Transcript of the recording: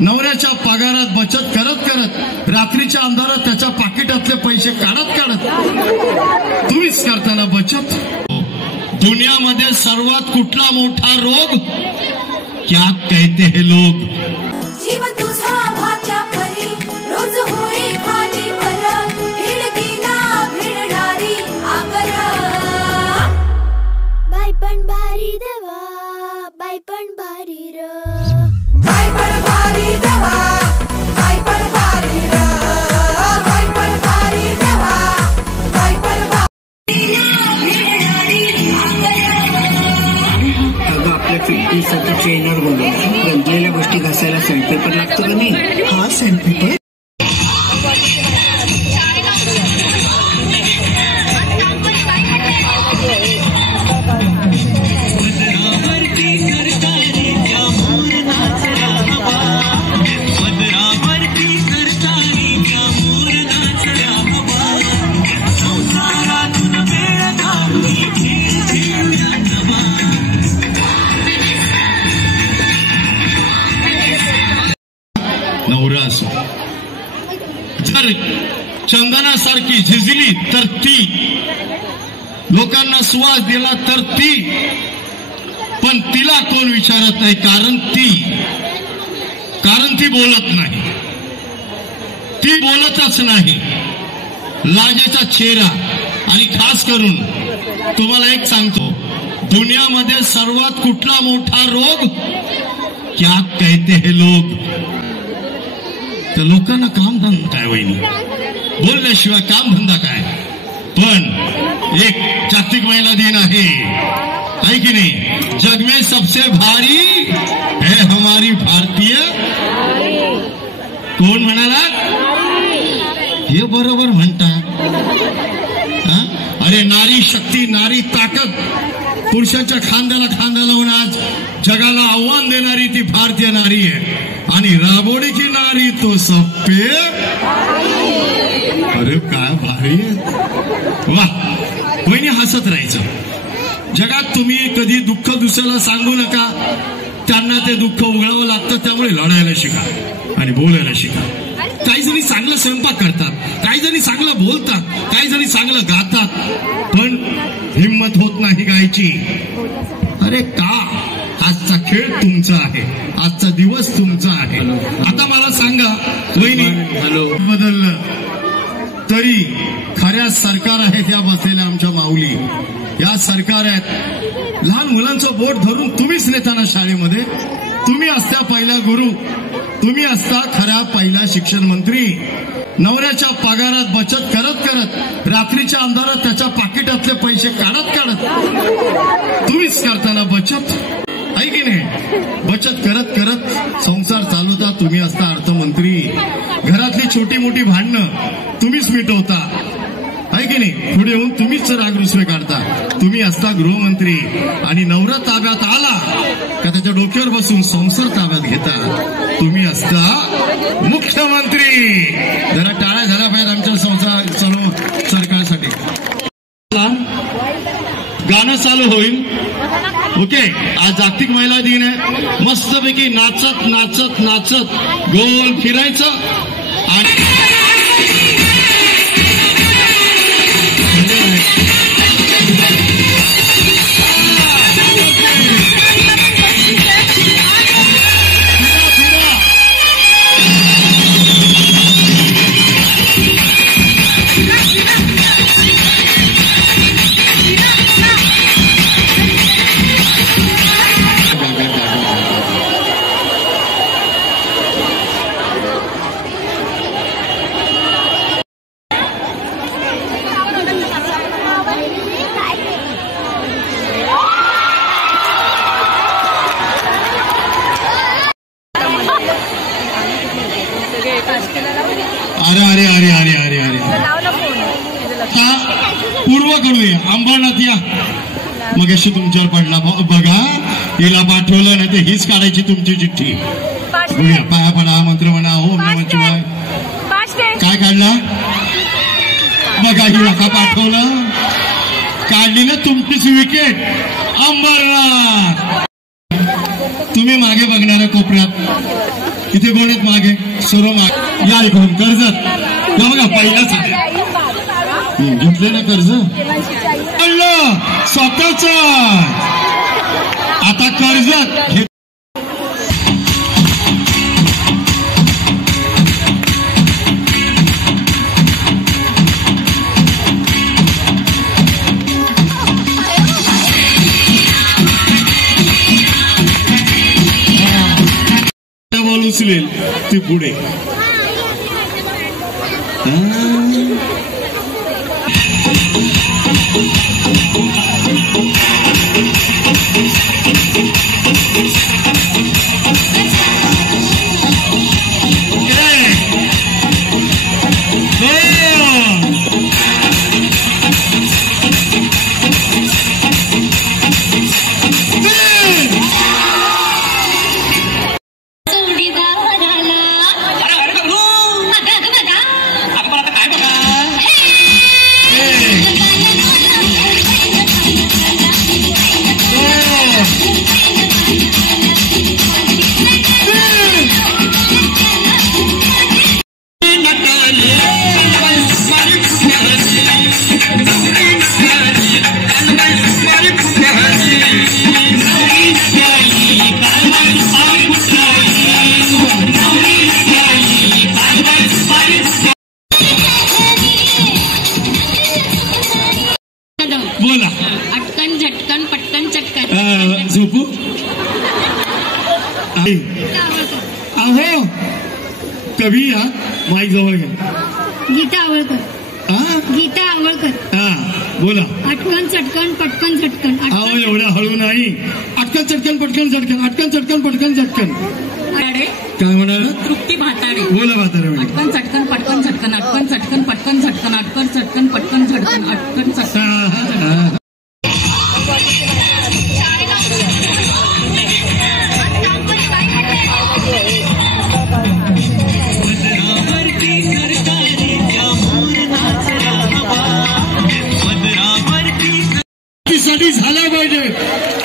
नवऱ्याच्या पगारात बचत करत करत रात्रीच्या अंधारात त्याच्या पाकिटातले पैसे काढत काढत तुम्हीच करताना बचत। दुनियामध्ये सर्वात कुठला मोठा रोग, क्या कहते हैं लोग? बायपण भारी देवा, बायपण भारी र, बायपण भारी देवा, बायपण भारी र, बायपण भारी देवा, बायपण भारी। अगं आपल्या फिटनेससाठी ट्रेनर बनव, गंजलेल्या गोष्टी घासायला सॅन्डपेपर लागतो का नाही? हा सॅन्डपेपर नवरा असो, जर चंदनासारखी झिजली तर ती, लोकांना सुवास दिला तर ती, पण तिला कोण विचारत नाही, कारण ती बोलत नाही, ती बोलतच नाही। लाजेचा चेहरा, आणि खास करून तुम्हाला एक सांगतो, दुनियामध्ये सर्वात कुठला मोठा रोग, क्या कहते हैं लोग? तर लोकांना काम धंदा काय, वहिनी बोलल्याशिवाय काम धंदा काय? पण एक जागतिक महिला दिन आहे की नाही? जग में सबसे भारी है हमारी भारतीय, कोण म्हणाला? हे बरोबर म्हणतात। अरे नारी शक्ती, नारी ताकद, पुरुषाच्या खांद्याला खांदा लावून आज जगाला आव्हान देणारी ती भारतीय नारी आहे, आणि राबोडीची नारी तो सप्पे। अरे काय भारी, वाह। वहिनी हसत राहायचं। जगात तुम्ही कधी दुःख दुसऱ्याला सांगू नका, त्यांना ते दुःख उघडावं लागतं, त्यामुळे लढायला शिका आणि बोलायला शिका। काही जणी चांगलं स्वयंपाक करतात, काही जणी चांगलं बोलतात, काही जणी चांगलं गातात, पण हिम्मत होत नाही गायची। अरे का? आजचा खेळ तुमचा आहे, आजचा दिवस तुमचा आहे। आता मला सांगा वहिनी, बदललं तरी खऱ्या सरकार आहेत या बसलेल्या आमच्या माऊली, या सरकार आहेत। लहान मुलांचं बोट धरून तुम्हीच नेताना शाळेमध्ये, तुम्ही असता पहिला गुरु, तुम्ही असता खरा पहिला शिक्षण मंत्री। नवऱ्याच्या पगारात बचत करत करत रात्रीच्या अंधारात त्याच्या पाकिटातले पैसे काढत काढत तुम्हीच करताना बचत, आहे की नाही? बचत करत करत संसार चालवता तुम्ही असता अर्थमंत्री। घरातली छोटी मोठी भांडणं तुम्हीच मिटवता, आहे की नाही? पुढे येऊन तुम्हीच रागरुसवे काढता, तुम्ही असता गृहमंत्री। आणि नवरा ताब्यात आला का त्याच्या डोक्यावर बसून संसार ताब्यात घेता, तुम्ही असता मुख्यमंत्री। जरा टाळ्या झाल्या पाहिजेत आमच्या संसार चालू सरकारसाठी। गाणं चालू होईल, ओके? आज जागतिक महिला दिन आहे, मस्तपैकी नाचत नाचत नाचत गोल फिरायचं आणि अरे अरे अरे अरे अरे अरे हा पूर्व करूया, अंबरनाथ या। मग अशी तुमच्यावर पडला बघा, हिला पाठवलं नाही तर हीच काढायची तुमची चिठ्ठी। पाया पडा, मंत्र म्हणा, ओम नमः शिवाय। काय काढला बघा, हिला का पाठवलं? काढली ना तुमचीच विकेट अंबरनाथ। तुम्ही मागे बघणाऱ्या कोपऱ्यात इथे कोण आहेत मागे? सर्व मागे या इकडून. कर्जत या बघा पहिलाच घेतले ना कर्ज स्वतःच. आता कर्जत उचलेल ती पुढे. बोला. अटकन झटकन पटकन चटकन. झोपू अहो कवी या माईक जवळ घ्या. गीता आवळकर. गीता आवळकर. बोला. अटकन चटकन पटकन झटकन. अहो एवढ्या हळू नाही. अटकन चटकन पटकन झटकन. अटकन चटकन पटकन झटकन. काय म्हणाल? तृप्ती भाताडे. बोला भाताडे. अटकन चटकन पटकन झटकन. अटकन चटकन पटकन झटकन. अटकन चटकन पटकन झटकन. अटकन चटकन. साठी झाला पाहिजे.